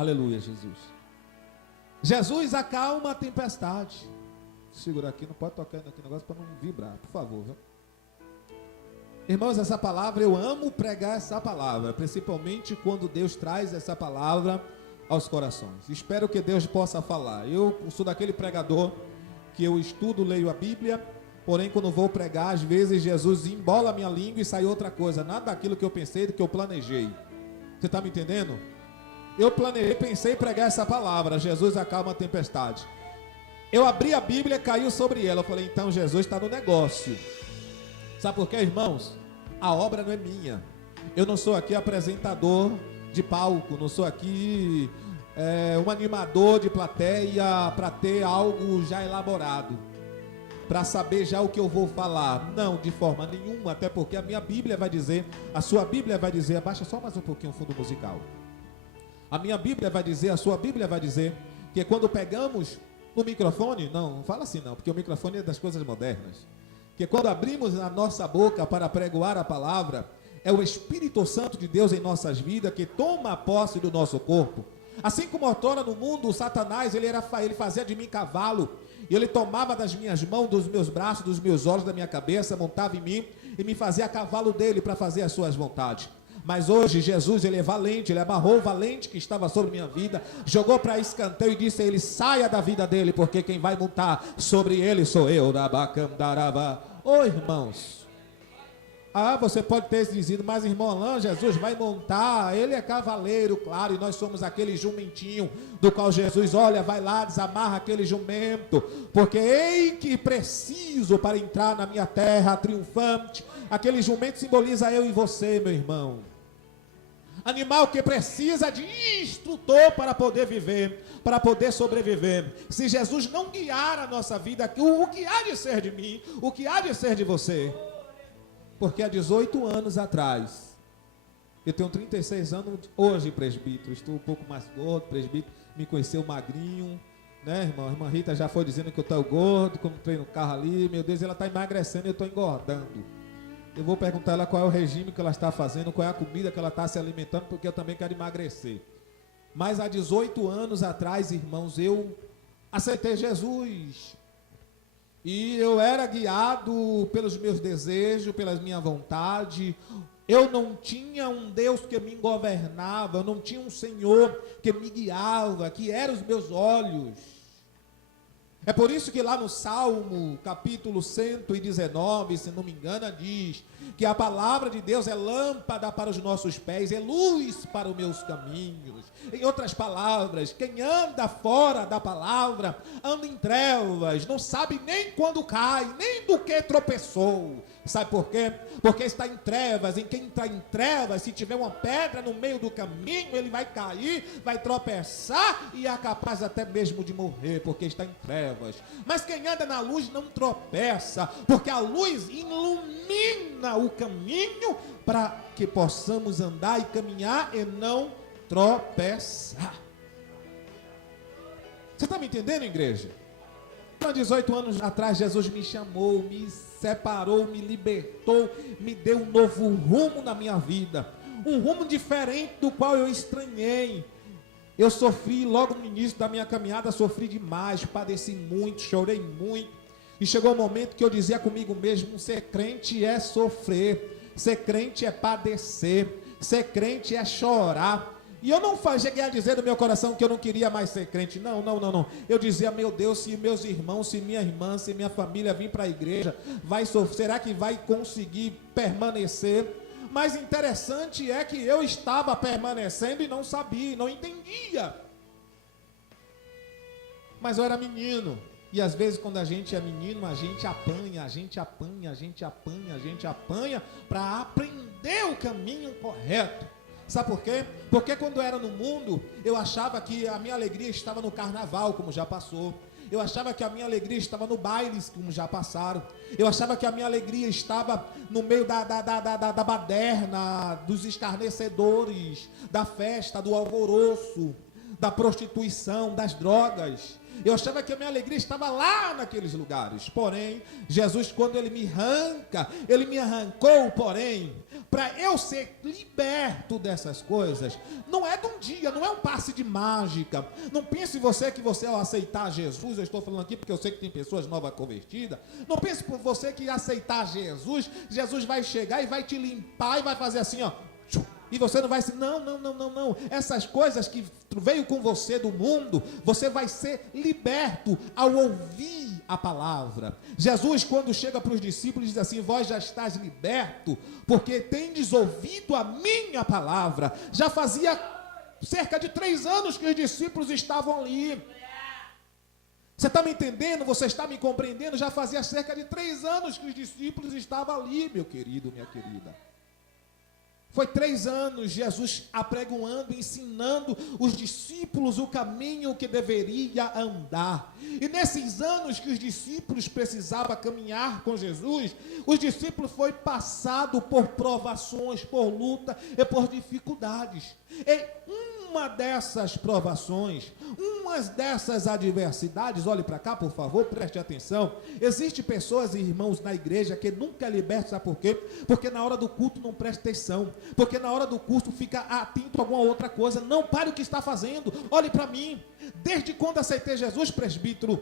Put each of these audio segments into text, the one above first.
Aleluia, Jesus. Jesus acalma a tempestade. Segura aqui, não pode tocar aqui o negócio para não vibrar, por favor, viu? Irmãos, essa palavra, eu amo pregar essa palavra, principalmente quando Deus traz essa palavra aos corações. Espero que Deus possa falar. Eu sou daquele pregador que eu estudo, leio a Bíblia, porém quando vou pregar, às vezes Jesus embola a minha língua e sai outra coisa, nada daquilo que eu pensei, do que eu planejei. Você está me entendendo? Eu planejei, pensei em pregar essa palavra, Jesus acalma a tempestade. Eu abri a Bíblia, caiu sobre ela. Eu falei, então Jesus está no negócio. Sabe por quê, irmãos? A obra não é minha. Eu não sou aqui apresentador de palco, não sou aqui um animador de plateia para ter algo já elaborado, para saber já o que eu vou falar. Não, de forma nenhuma, até porque a minha Bíblia vai dizer, a sua Bíblia vai dizer, abaixa só mais um pouquinho o fundo musical. A minha Bíblia vai dizer, a sua Bíblia vai dizer, que quando pegamos o microfone, não fala assim não, porque o microfone é das coisas modernas, que quando abrimos a nossa boca para pregoar a palavra, é o Espírito Santo de Deus em nossas vidas que toma a posse do nosso corpo. Assim como outrora no mundo, o Satanás, ele fazia de mim cavalo, e ele tomava das minhas mãos, dos meus braços, dos meus olhos, da minha cabeça, montava em mim e me fazia cavalo dele para fazer as suas vontades. Mas hoje Jesus, ele é valente, ele amarrou o valente que estava sobre minha vida, jogou para escanteio e disse a ele, saia da vida dele, porque quem vai montar sobre ele sou eu. Ô irmãos, você pode ter dizido, mas irmão Alain, Jesus vai montar, ele é cavaleiro, claro, e nós somos aquele jumentinho, do qual Jesus, olha, vai lá, desamarra aquele jumento, porque ei que preciso para entrar na minha terra triunfante. Aquele jumento simboliza eu e você, meu irmão. Animal que precisa de instrutor para poder viver, para poder sobreviver. Se Jesus não guiar a nossa vida, o que há de ser de mim? O que há de ser de você? Porque há 18 anos atrás, eu tenho 36 anos hoje, presbítero, estou um pouco mais gordo, presbítero, me conheceu magrinho, né, irmão? A irmã Rita já foi dizendo que eu estou gordo, como entrei no carro ali, meu Deus, ela está emagrecendo e eu estou engordando. Eu vou perguntar a ela qual é o regime que ela está fazendo, qual é a comida que ela está se alimentando, porque eu também quero emagrecer. Mas há 18 anos atrás, irmãos, eu aceitei Jesus. E eu era guiado pelos meus desejos, pela minha vontade. Eu não tinha um Deus que me governava, eu não tinha um Senhor que me guiava, que eram os meus olhos. É por isso que lá no Salmo, capítulo 119, se não me engano, diz que a palavra de Deus é lâmpada para os nossos pés, é luz para os meus caminhos. Em outras palavras, quem anda fora da palavra, anda em trevas, não sabe nem quando cai, nem do que tropeçou. Sabe por quê? Porque está em trevas. Em quem está em trevas, se tiver uma pedra no meio do caminho, ele vai cair, vai tropeçar e é capaz até mesmo de morrer, porque está em trevas. Mas quem anda na luz não tropeça, porque a luz ilumina o caminho para que possamos andar e caminhar e não tropeçar. Você está me entendendo, igreja? Há 18 anos atrás, Jesus me chamou, me separou, me libertou, me deu um novo rumo na minha vida, um rumo diferente do qual eu estranhei. Eu sofri logo no início da minha caminhada, sofri demais, padeci muito, chorei muito, e chegou o momento que eu dizia comigo mesmo, ser crente é sofrer, ser crente é padecer, ser crente é chorar. E eu não cheguei a dizer no meu coração que eu não queria mais ser crente. Não. Eu dizia, meu Deus, se meus irmãos, se minha irmã, se minha família vir para a igreja, vai sofrer, será que vai conseguir permanecer? Mas interessante é que eu estava permanecendo e não sabia, não entendia. Mas eu era menino. E às vezes quando a gente é menino, a gente apanha para aprender o caminho correto. Sabe por quê? Porque quando eu era no mundo, eu achava que a minha alegria estava no carnaval, como já passou. Eu achava que a minha alegria estava no bailes, como já passaram. Eu achava que a minha alegria estava no meio da baderna, dos escarnecedores, da festa, do alvoroço, da prostituição, das drogas. Eu achava que a minha alegria estava lá naqueles lugares. Porém, Jesus, quando ele me arrancou, porém, para eu ser liberto dessas coisas, não é de um dia, não é um passe de mágica. Não pense você que você, ao aceitar Jesus, eu estou falando aqui porque eu sei que tem pessoas novas convertidas, não pense por você que aceitar Jesus, Jesus vai chegar e vai te limpar e vai fazer assim, ó, e você não vai ser, não. Essas coisas que veio com você do mundo, você vai ser liberto ao ouvir a palavra. Jesus, quando chega para os discípulos, diz assim: vós já estáis liberto, porque tendes ouvido a minha palavra. Já fazia cerca de 3 anos que os discípulos estavam ali. Você está me entendendo? Você está me compreendendo? Já fazia cerca de 3 anos que os discípulos estavam ali, meu querido, minha querida. Foi 3 anos Jesus apregoando, ensinando os discípulos o caminho que deveria andar. E nesses anos que os discípulos precisavam caminhar com Jesus, os discípulos foi passado por provações, por luta e por dificuldades. E uma dessas provações, uma dessas adversidades, olhe para cá, por favor, preste atenção. Existem pessoas e irmãos na igreja que nunca é liberto, sabe por quê? Porque na hora do culto não presta atenção, porque na hora do culto fica atento a alguma outra coisa, não pare o que está fazendo. Olhe para mim, desde quando aceitei Jesus, presbítero,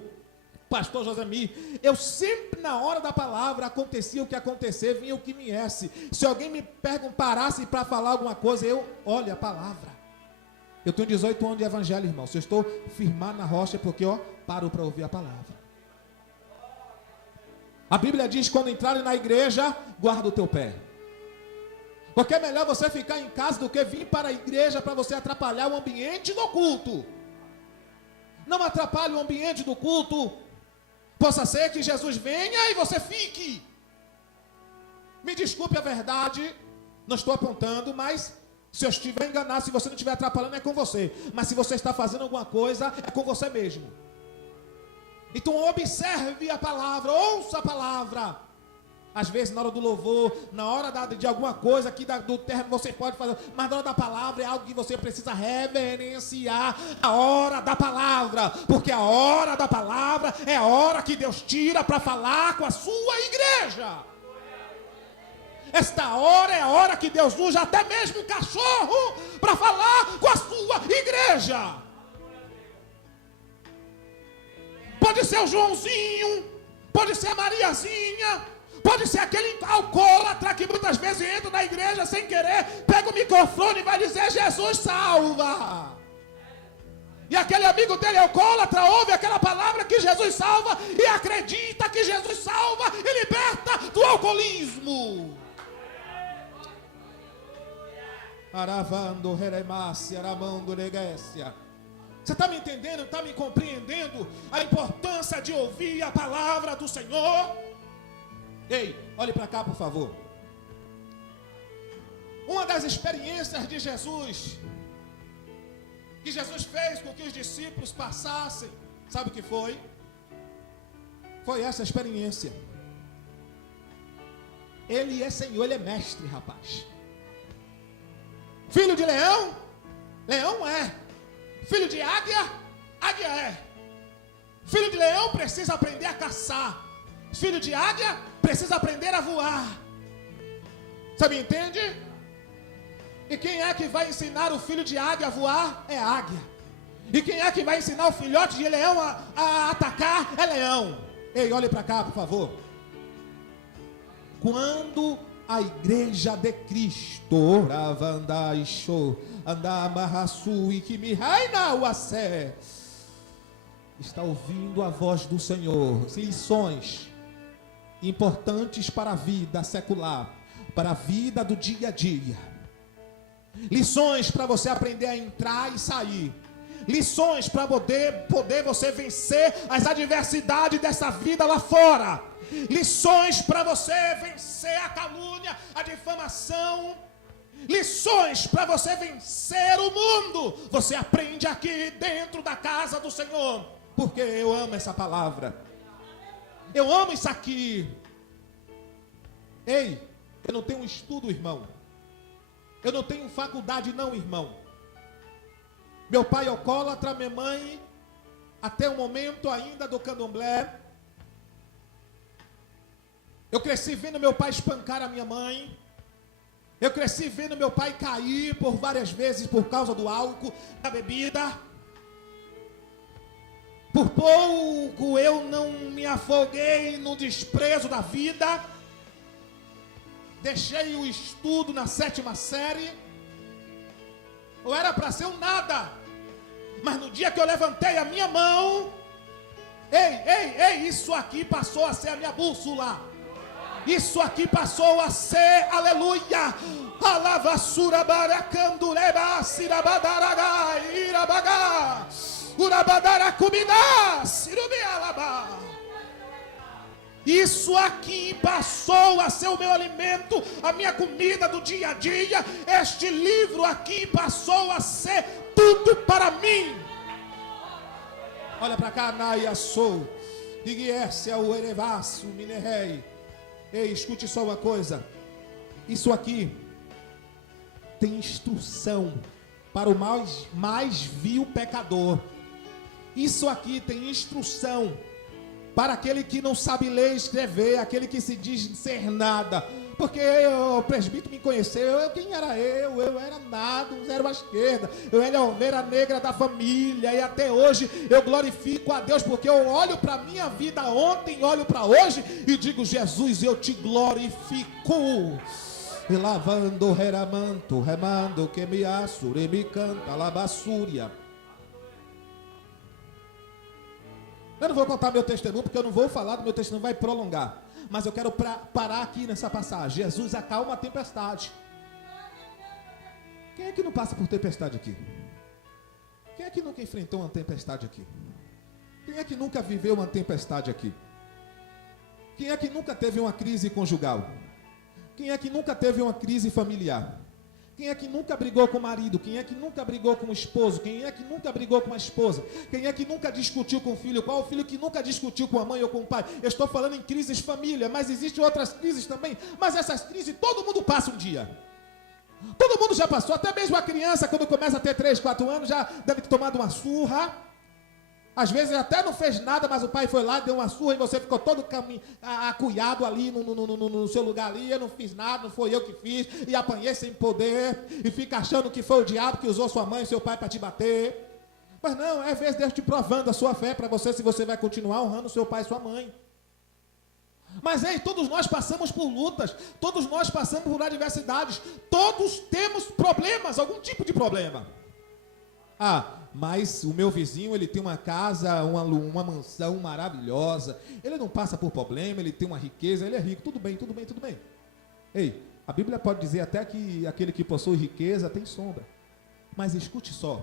pastor Josemir, eu sempre na hora da palavra acontecia o que acontecer, vinha o que viesse. Se alguém me parasse para falar alguma coisa, eu, olha a palavra. Eu tenho 18 anos de evangelho, irmão. Se eu estou firmado na rocha, é porque, paro para ouvir a palavra. A Bíblia diz: quando entrarem na igreja, guarda o teu pé. Porque é melhor você ficar em casa do que vir para a igreja para você atrapalhar o ambiente do culto. Não atrapalhe o ambiente do culto. Possa ser que Jesus venha e você fique. Me desculpe a verdade, não estou apontando, mas se eu estiver enganado, se você não estiver atrapalhando, é com você. Mas se você está fazendo alguma coisa, é com você mesmo. Então observe a palavra, ouça a palavra. Às vezes na hora do louvor, na hora de alguma coisa aqui do terreno você pode fazer, mas na hora da palavra é algo que você precisa reverenciar a hora da palavra, porque a hora da palavra é a hora que Deus tira para falar com a sua igreja. Esta hora é a hora que Deus usa até mesmo um cachorro para falar com a sua igreja. Pode ser o Joãozinho, pode ser a Mariazinha, pode ser aquele alcoólatra que muitas vezes entra na igreja sem querer, pega o microfone e vai dizer: Jesus salva. E aquele amigo dele alcoólatra ouve aquela palavra que Jesus salva e acredita que Jesus salva e liberta do alcoolismo. Aravando, Reremácia, Aramando, Legécia. Você está me entendendo? Está me compreendendo a importância de ouvir a palavra do Senhor? Ei, olhe para cá, por favor. Uma das experiências de Jesus, que Jesus fez com que os discípulos passassem, sabe o que foi? Foi essa experiência. Ele é Senhor, Ele é mestre, rapaz. Filho de leão? Leão é. Filho de águia? Águia é. Filho de leão precisa aprender a caçar. Filho de águia precisa aprender a voar. Você me entende? E quem é que vai ensinar o filho de águia a voar? É águia. E quem é que vai ensinar o filhote de leão a atacar? É leão. Ei, olhe para cá, por favor. Quando a igreja de Cristo está ouvindo a voz do Senhor, lições importantes para a vida secular, para a vida do dia a dia, lições para você aprender a entrar e sair, lições para poder você vencer as adversidades dessa vida lá fora, lições para você vencer a calúnia, a difamação, lições para você vencer o mundo. Você aprende aqui dentro da casa do Senhor, porque eu amo essa palavra, eu amo isso aqui. Ei, eu não tenho estudo, irmão, eu não tenho faculdade não, irmão. Meu pai é alcoólatra, minha mãe até o momento ainda do candomblé. Eu cresci vendo meu pai espancar a minha mãe. Eu cresci vendo meu pai cair por várias vezes por causa do álcool, da bebida. Por pouco eu não me afoguei no desprezo da vida. Deixei o estudo na 7ª série. Eu era para ser um nada. Mas no dia que eu levantei a minha mão, isso aqui passou a ser a minha bússola. Isso aqui passou a ser, aleluia, alavassura baracandureba, sirabadaraga, irabaga, urabadara comida, sirubialaba. Isso aqui passou a ser o meu alimento, a minha comida do dia a dia. Este livro aqui passou a ser tudo para mim. Olha para cá, Naia sou, Iguiesse o Erevaço, Minerrei. Ei, escute só uma coisa. Isso aqui tem instrução para o mais vil pecador. Isso aqui tem instrução para aquele que não sabe ler e escrever, aquele que se diz ser nada. Porque o presbítero me conheceu, quem era eu? Eu era nada, um zero à esquerda. Eu era a ovelha negra da família. E até hoje eu glorifico a Deus, porque eu olho para a minha vida ontem, olho para hoje e digo: Jesus, eu te glorifico. E lavando, reramanto, remando, que me assure, me canta, labassúria. Eu não vou contar meu testemunho, porque eu não vou falar do meu testemunho, vai prolongar. Mas eu quero parar aqui nessa passagem. Jesus acalma a tempestade. Quem é que não passa por tempestade aqui? Quem é que nunca enfrentou uma tempestade aqui? Quem é que nunca viveu uma tempestade aqui? Quem é que nunca teve uma crise conjugal? Quem é que nunca teve uma crise familiar? Quem é que nunca brigou com o marido? Quem é que nunca brigou com o esposo? Quem é que nunca brigou com a esposa? Quem é que nunca discutiu com o filho? Qual o filho que nunca discutiu com a mãe ou com o pai? Eu estou falando em crises família, mas existem outras crises também. Mas essas crises todo mundo passa um dia. Todo mundo já passou, até mesmo a criança quando começa a ter 3, 4 anos já deve ter tomado uma surra. Às vezes até não fez nada, mas o pai foi lá, deu uma surra e você ficou todo acuiado ali no seu lugar ali. Eu não fiz nada, não foi eu que fiz, e apanhei sem poder, e fica achando que foi o diabo que usou sua mãe e seu pai para te bater. Mas não, é às vezes Deus te provando a sua fé para você, se você vai continuar honrando seu pai e sua mãe. Mas todos nós passamos por lutas, todos nós passamos por adversidades, todos temos problemas, algum tipo de problema. Mas o meu vizinho, ele tem uma casa, uma mansão maravilhosa, ele não passa por problema, ele tem uma riqueza, ele é rico, tudo bem. Ei, a Bíblia pode dizer até que aquele que possui riqueza tem sombra. Mas escute só,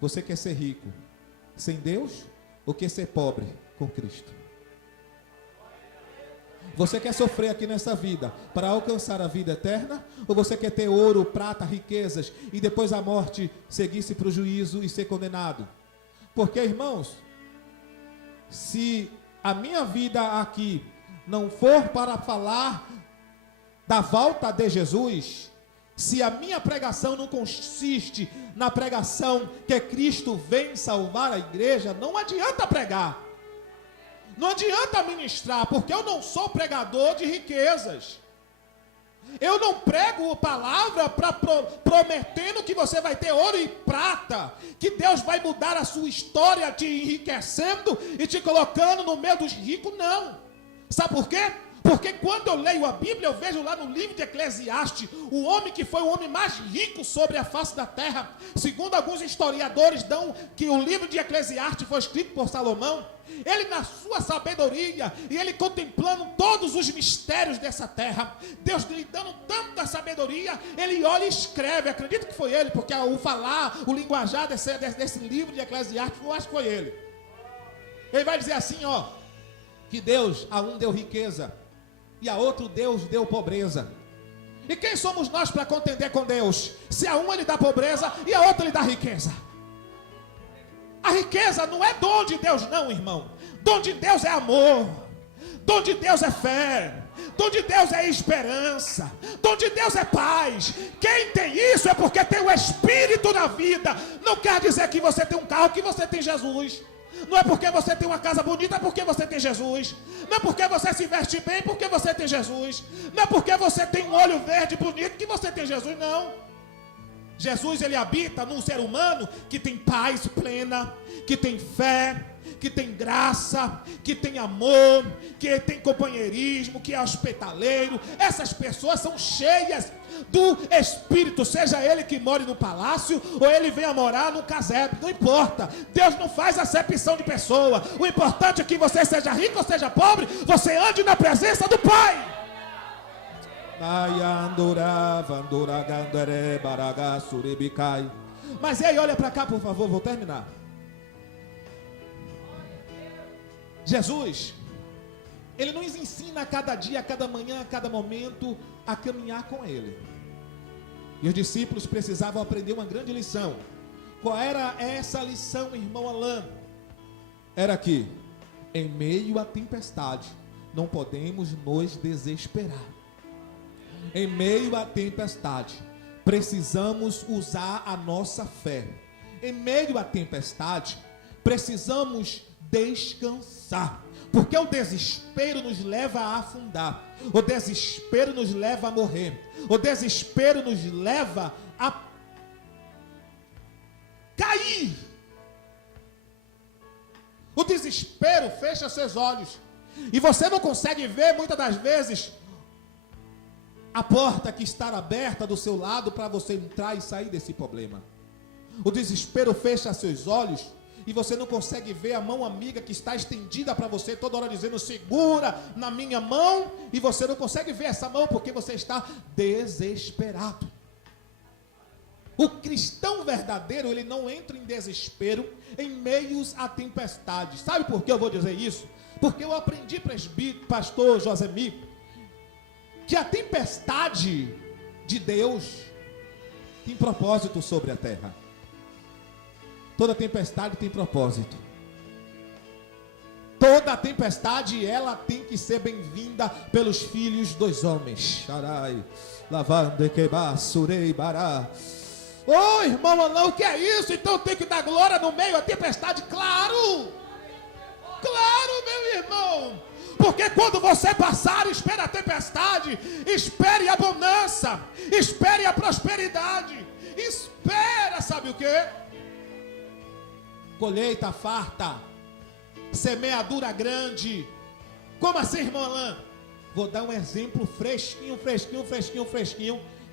você quer ser rico sem Deus ou quer ser pobre com Cristo? Você quer sofrer aqui nessa vida para alcançar a vida eterna? Ou você quer ter ouro, prata, riquezas e depois a morte seguir-se para o juízo e ser condenado? Porque, irmãos, se a minha vida aqui não for para falar da volta de Jesus, se a minha pregação não consiste na pregação que Cristo vem salvar a igreja, não adianta pregar. Não adianta ministrar, porque eu não sou pregador de riquezas. Eu não prego palavra prometendo que você vai ter ouro e prata, que Deus vai mudar a sua história te enriquecendo e te colocando no meio dos ricos, não. Sabe por quê? Porque quando eu leio a Bíblia, eu vejo lá no livro de Eclesiastes, o homem que foi o homem mais rico sobre a face da terra. Segundo alguns historiadores dão que o livro de Eclesiastes foi escrito por Salomão. Ele na sua sabedoria, e ele contemplando todos os mistérios dessa terra, Deus lhe dando tanta sabedoria, ele olha e escreve. Acredito que foi ele, porque o falar, o linguajar desse livro de Eclesiastes, eu acho que foi ele. Ele vai dizer assim, que Deus a um deu riqueza e a outro Deus deu pobreza. E quem somos nós para contender com Deus? Se a um ele dá pobreza e a outro ele dá riqueza. A riqueza não é dom de Deus não, irmão. Dom de Deus é amor. Dom de Deus é fé. Dom de Deus é esperança. Dom de Deus é paz. Quem tem isso é porque tem o Espírito na vida. Não quer dizer que você tem um carro, que você tem Jesus. Não é porque você tem uma casa bonita, é porque você tem Jesus. Não é porque você se veste bem, porque você tem Jesus. Não é porque você tem um olho verde bonito, que você tem Jesus, não. Jesus, ele habita num ser humano que tem paz plena, que tem fé, que tem graça, que tem amor, que tem companheirismo, que é hospitaleiro. Essas pessoas são cheias do Espírito, seja ele que more no palácio ou ele venha morar no casebre, não importa. Deus não faz acepção de pessoa. O importante é que você seja rico ou seja pobre, você ande na presença do Pai. Mas e aí, olha para cá, por favor, vou terminar. Jesus, ele nos ensina a cada dia, a cada manhã, a cada momento a caminhar com ele. E os discípulos precisavam aprender uma grande lição. Qual era essa lição, irmão Alain? Era que, em meio à tempestade, não podemos nos desesperar. Em meio à tempestade, precisamos usar a nossa fé. Em meio à tempestade, precisamos descansar. Porque o desespero nos leva a afundar. O desespero nos leva a morrer. O desespero nos leva a cair. O desespero fecha seus olhos. E você não consegue ver, muitas das vezes, a porta que está aberta do seu lado para você entrar e sair desse problema. O desespero fecha seus olhos e você não consegue ver a mão amiga que está estendida para você toda hora dizendo: segura na minha mão, e você não consegue ver essa mão porque você está desesperado. O cristão verdadeiro, ele não entra em desespero em meios a tempestades. Sabe por que eu vou dizer isso? Porque eu aprendi, pastor Josemir, que a tempestade de Deus tem propósito sobre a terra. Toda tempestade tem propósito. Toda tempestade, ela tem que ser bem-vinda pelos filhos dos homens. Sharai, lavande queba, surei bará. Ô irmão Alão, o que é isso? Então tem que dar glória no meio da tempestade? Claro! Claro, meu irmão! Porque quando você passar, espere a tempestade, espere a bonança, espere a prosperidade, espera, sabe o que? Colheita farta, semeadura grande. Como assim, irmão Alain? Vou dar um exemplo fresquinho,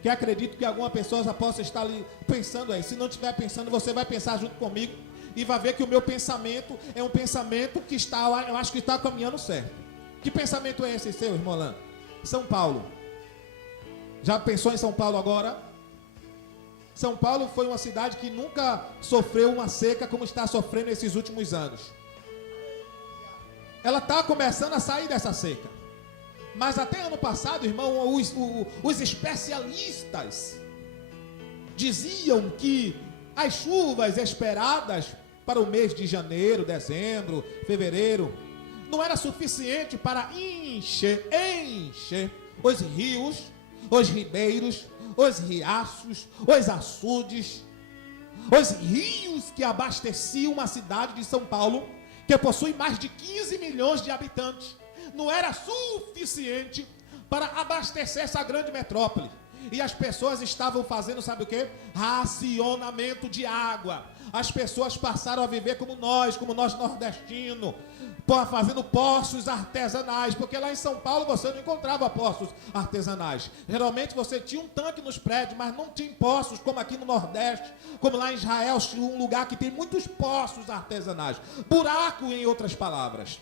que acredito que alguma pessoa já possa estar ali pensando aí. Se não estiver pensando, você vai pensar junto comigo e vai ver que o meu pensamento é um pensamento que está, eu acho que está caminhando certo. Que pensamento é esse seu, irmão Alain? São Paulo. Já pensou em São Paulo agora? São Paulo foi uma cidade que nunca sofreu uma seca como está sofrendo esses últimos anos. Ela está começando a sair dessa seca. Mas até ano passado, irmão, os especialistas diziam que as chuvas esperadas para o mês de janeiro, dezembro, fevereiro, não era suficiente para encher os rios, os ribeiros, os riachos, os açudes, os rios que abasteciam uma cidade de São Paulo, que possui mais de 15 milhões de habitantes. Não era suficiente para abastecer essa grande metrópole. E as pessoas estavam fazendo, sabe o que? Racionamento de água. As pessoas passaram a viver como nós nordestinos, fazendo poços artesanais, porque lá em São Paulo você não encontrava poços artesanais. Geralmente você tinha um tanque nos prédios, mas não tinha poços como aqui no Nordeste, como lá em Israel, um lugar que tem muitos poços artesanais. Buraco, em outras palavras.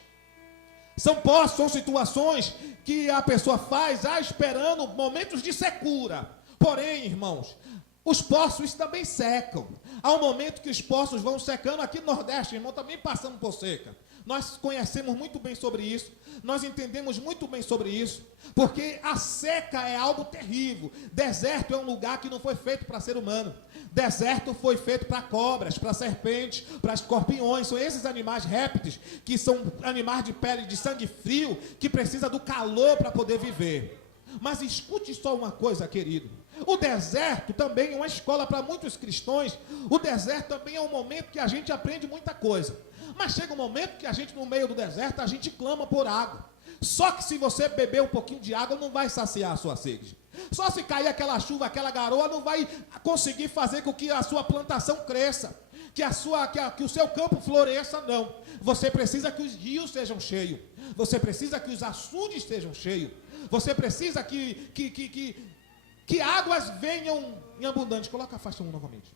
São poços, são situações que a pessoa faz esperando momentos de secura. Porém, irmãos, os poços também secam. Há um momento que os poços vão secando. Aqui no Nordeste, irmão, também passamos por seca. Nós conhecemos muito bem sobre isso. Nós entendemos muito bem sobre isso. Porque a seca é algo terrível. Deserto é um lugar que não foi feito para ser humano. Deserto foi feito para cobras, para serpentes, para escorpiões. São esses animais répteis, que são animais de pele de sangue frio, que precisa do calor para poder viver. Mas escute só uma coisa, querido. O deserto também é uma escola para muitos cristãos. O deserto também é um momento que a gente aprende muita coisa. Mas chega um momento que a gente, no meio do deserto, a gente clama por água. Só que se você beber um pouquinho de água, não vai saciar a sua sede. Só se cair aquela chuva, aquela garoa, não vai conseguir fazer com que a sua plantação cresça, que o seu campo floresça, não. Você precisa que os rios sejam cheios. Você precisa que os açudes estejam cheios. Você precisa que águas venham em abundante. Coloca a faixa 1 novamente.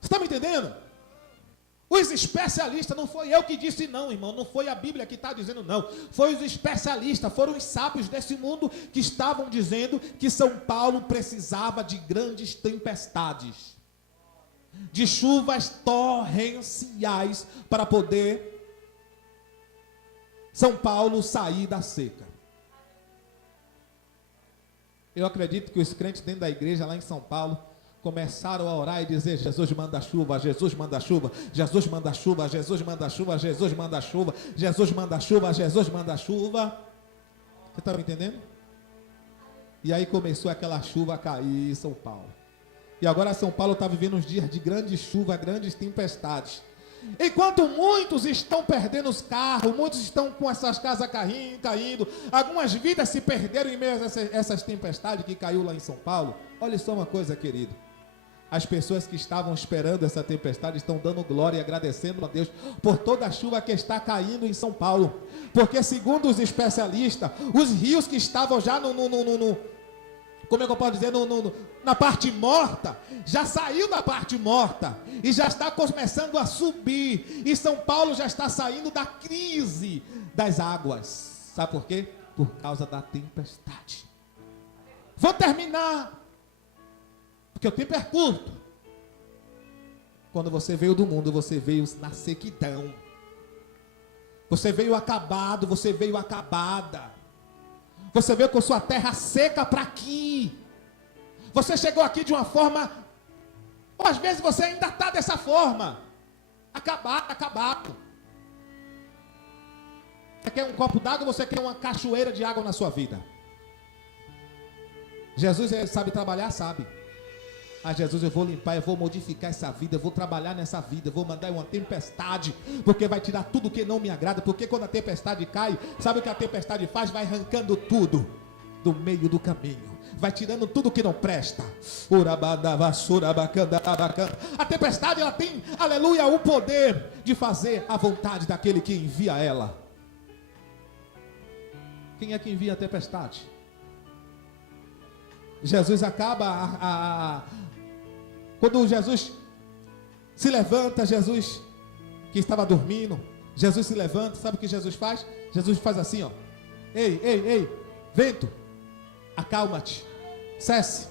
Você está me entendendo? Os especialistas, não foi eu que disse não, irmão, não foi a Bíblia que está dizendo não, foi os especialistas, foram os sábios desse mundo que estavam dizendo que São Paulo precisava de grandes tempestades, de chuvas torrenciais para poder São Paulo sair da seca. Eu acredito que os crentes dentro da igreja lá em São Paulo começaram a orar e dizer: Jesus manda chuva, Jesus manda chuva, Jesus manda chuva, Jesus manda chuva, Jesus manda chuva, Jesus manda chuva, Jesus manda chuva. Você está me entendendo? E aí começou aquela chuva a cair em São Paulo. E agora São Paulo está vivendo uns dias de grande chuva, grandes tempestades. Enquanto muitos estão perdendo os carros, muitos estão com essas casas caindo, algumas vidas se perderam em meio a essas tempestades que caiu lá em São Paulo. Olha só uma coisa, querido. As pessoas que estavam esperando essa tempestade estão dando glória e agradecendo a Deus por toda a chuva que está caindo em São Paulo. Porque segundo os especialistas, os rios que estavam já como é que eu posso dizer, na parte morta, já saiu da parte morta e já está começando a subir. E São Paulo já está saindo da crise das águas. Sabe por quê? Por causa da tempestade. Vou terminar, porque o tempo é curto. Quando você veio do mundo, você veio na sequidão. Você veio acabado, você veio acabada. Você veio com sua terra seca para aqui. Você chegou aqui de uma forma, ou às vezes você ainda está dessa forma. Acabado. Você quer um copo d'água ou você quer uma cachoeira de água na sua vida? Jesus sabe trabalhar? Sabe. Ah, Jesus, eu vou limpar, eu vou modificar essa vida, eu vou trabalhar nessa vida, eu vou mandar uma tempestade, porque vai tirar tudo que não me agrada. Porque quando a tempestade cai, sabe o que a tempestade faz? Vai arrancando tudo do meio do caminho, vai tirando tudo que não presta. A tempestade, ela tem, aleluia, o poder de fazer a vontade daquele que envia ela. Quem é que envia a tempestade? Jesus acaba quando Jesus se levanta, Jesus que estava dormindo, Jesus se levanta, sabe o que Jesus faz? Jesus faz assim, ó: ei, vento, acalma-te, cesse,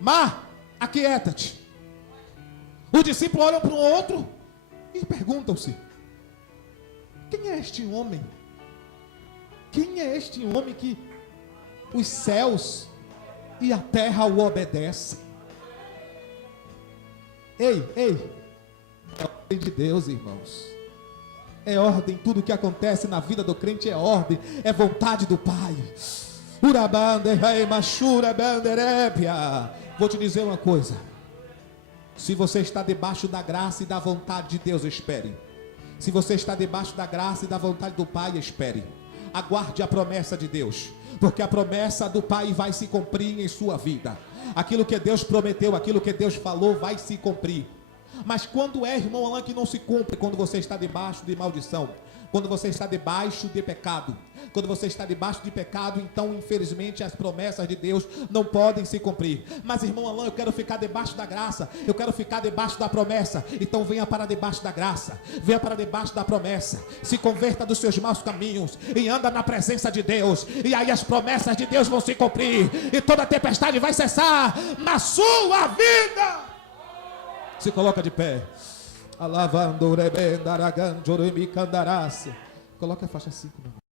mar, aquieta-te. Os discípulos olham para um outro e perguntam-se: quem é este homem? Quem é este homem que os céus e a terra o obedecem? Ei, é ordem de Deus, irmãos. É ordem, tudo que acontece na vida do crente é ordem, é vontade do Pai. Vou te dizer uma coisa: se você está debaixo da graça e da vontade de Deus, espere. Se você está debaixo da graça e da vontade do Pai, espere. Aguarde a promessa de Deus, porque a promessa do Pai vai se cumprir em sua vida. Aquilo que Deus prometeu, aquilo que Deus falou vai se cumprir. Mas quando é, irmão Alain, que não se cumpre? Quando você está debaixo de maldição, quando você está debaixo de pecado. Quando você está debaixo de pecado, então infelizmente as promessas de Deus não podem se cumprir. Mas, irmão Alain, eu quero ficar debaixo da graça, eu quero ficar debaixo da promessa. Então venha para debaixo da graça, venha para debaixo da promessa, se converta dos seus maus caminhos e anda na presença de Deus, e aí as promessas de Deus vão se cumprir, e toda tempestade vai cessar na sua vida. Se coloca de pé. Coloca a faixa 5, meu irmão.